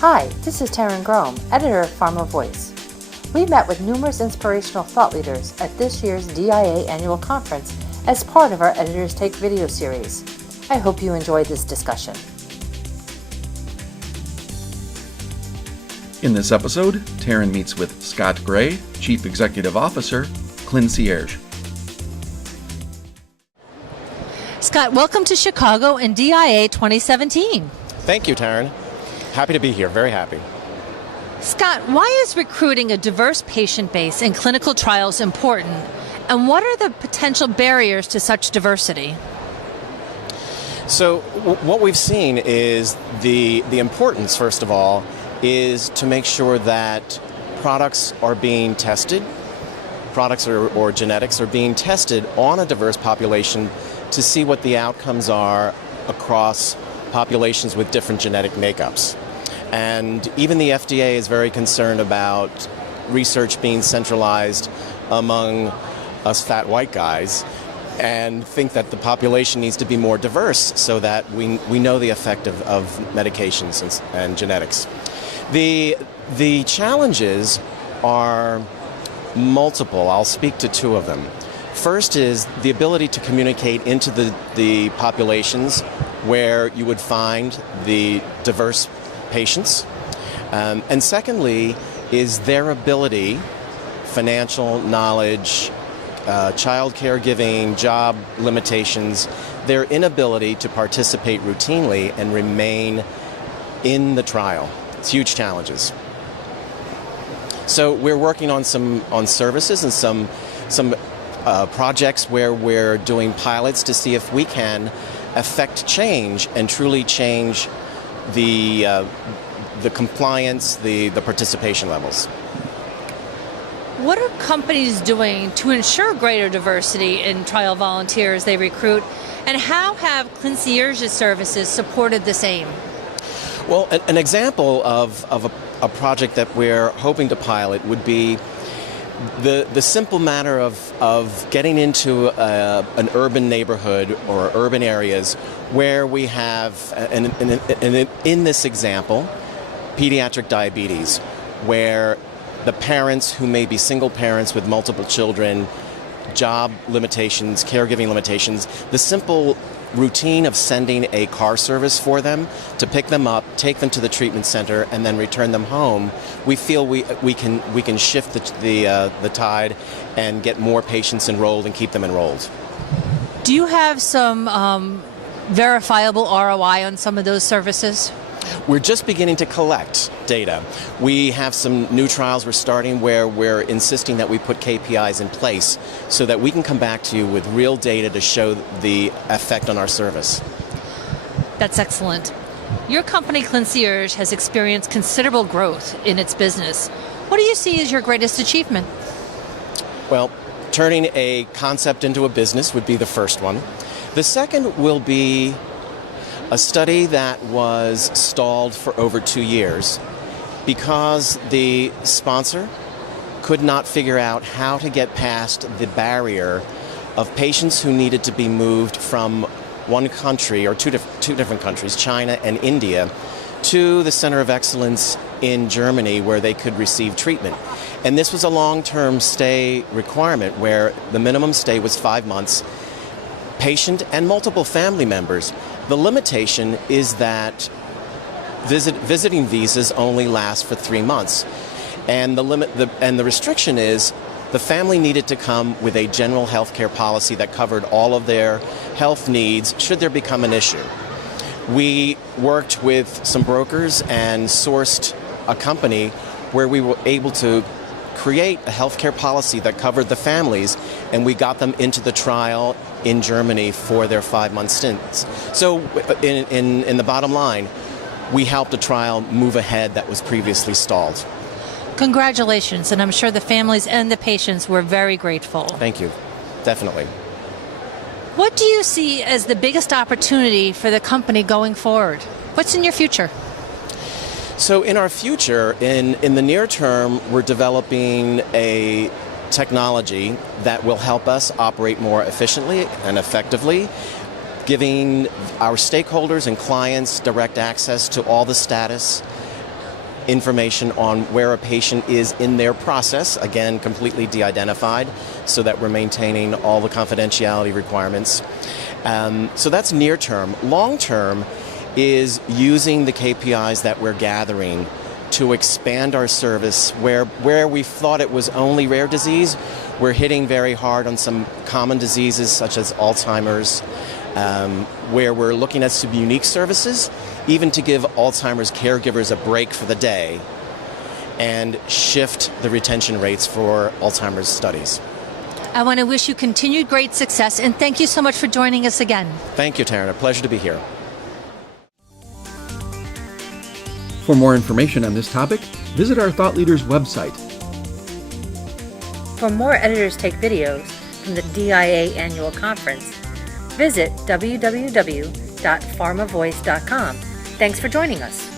Hi, this is Taryn Grome, editor of Pharma Voice. We met with numerous inspirational thought leaders at this year's DIA annual conference as part of our Editors Take video series. I hope you enjoyed this discussion. In this episode, Taryn meets with Scott Gray, Chief Executive Officer, Clincierge. Scott, welcome to Chicago and DIA 2017. Thank you, Taryn. Happy to be here, very happy. Scott, why is recruiting a diverse patient base in clinical trials important, and what are the potential barriers to such diversity? So what we've seen is the importance, first of all, is to make sure that products are being tested, products or genetics are being tested on a diverse population to see what the outcomes are across populations with different genetic makeups. And even the FDA is very concerned about research being centralized among us fat white guys and think that the population needs to be more diverse so that we know the effect of medications and genetics. The challenges are multiple. I'll speak to two of them. First is the ability to communicate into the populations where you would find the diverse patients. And secondly is their ability, financial knowledge, child caregiving, job limitations, their inability to participate routinely and remain in the trial. It's huge challenges. So we're working on services and some projects where we're doing pilots to see if we can affect change and truly change the compliance, the participation levels. What are companies doing to ensure greater diversity in trial volunteers they recruit, and how have Clincierge's services supported this aim? Well, an example of a project that we're hoping to pilot would be the simple matter of getting into an urban neighborhood or urban areas where we have, in this example, pediatric diabetes, where the parents who may be single parents with multiple children, job limitations, caregiving limitations, the simple routine of sending a car service for them to pick them up, take them to the treatment center, and then return them home, we feel we can shift the tide and get more patients enrolled and keep them enrolled. Do you have some verifiable ROI on some of those services? We're just beginning to collect data. We have some new trials we're starting where we're insisting that we put KPIs in place so that we can come back to you with real data to show the effect on our service. That's excellent. Your company, Clincierge, has experienced considerable growth in its business. What do you see as your greatest achievement? Well, turning a concept into a business would be the first one. The second will be a study that was stalled for over 2 years because the sponsor could not figure out how to get past the barrier of patients who needed to be moved from one country or two different countries, China and India, to the Center of Excellence in Germany where they could receive treatment. And this was a long-term stay requirement where the minimum stay was 5 months, patient and multiple family members. The limitation is that visiting visas only last for 3 months. And the restriction is the family needed to come with a general health care policy that covered all of their health needs should there become an issue. We worked with some brokers and sourced a company where we were able to create a healthcare policy that covered the families, and we got them into the trial in Germany for their 5-month stints. So in the bottom line, we helped a trial move ahead that was previously stalled. Congratulations, and I'm sure the families and the patients were very grateful. Thank you. Definitely. What do you see as the biggest opportunity for the company going forward? What's in your future? So in our future, in the near term, we're developing a technology that will help us operate more efficiently and effectively, giving our stakeholders and clients direct access to all the status information on where a patient is in their process, again, completely de-identified, so that we're maintaining all the confidentiality requirements. So that's near term. Long term is using the KPIs that we're gathering to expand our service where we thought it was only rare disease. We're hitting very hard on some common diseases such as Alzheimer's, where we're looking at some unique services, even to give Alzheimer's caregivers a break for the day and shift the retention rates for Alzheimer's studies. I want to wish you continued great success, and thank you so much for joining us again. Thank you, Taryn. A pleasure to be here. For more information on this topic, visit our Thought Leaders website. For more Editors Take videos from the DIA Annual Conference, visit www.pharmavoice.com. Thanks for joining us.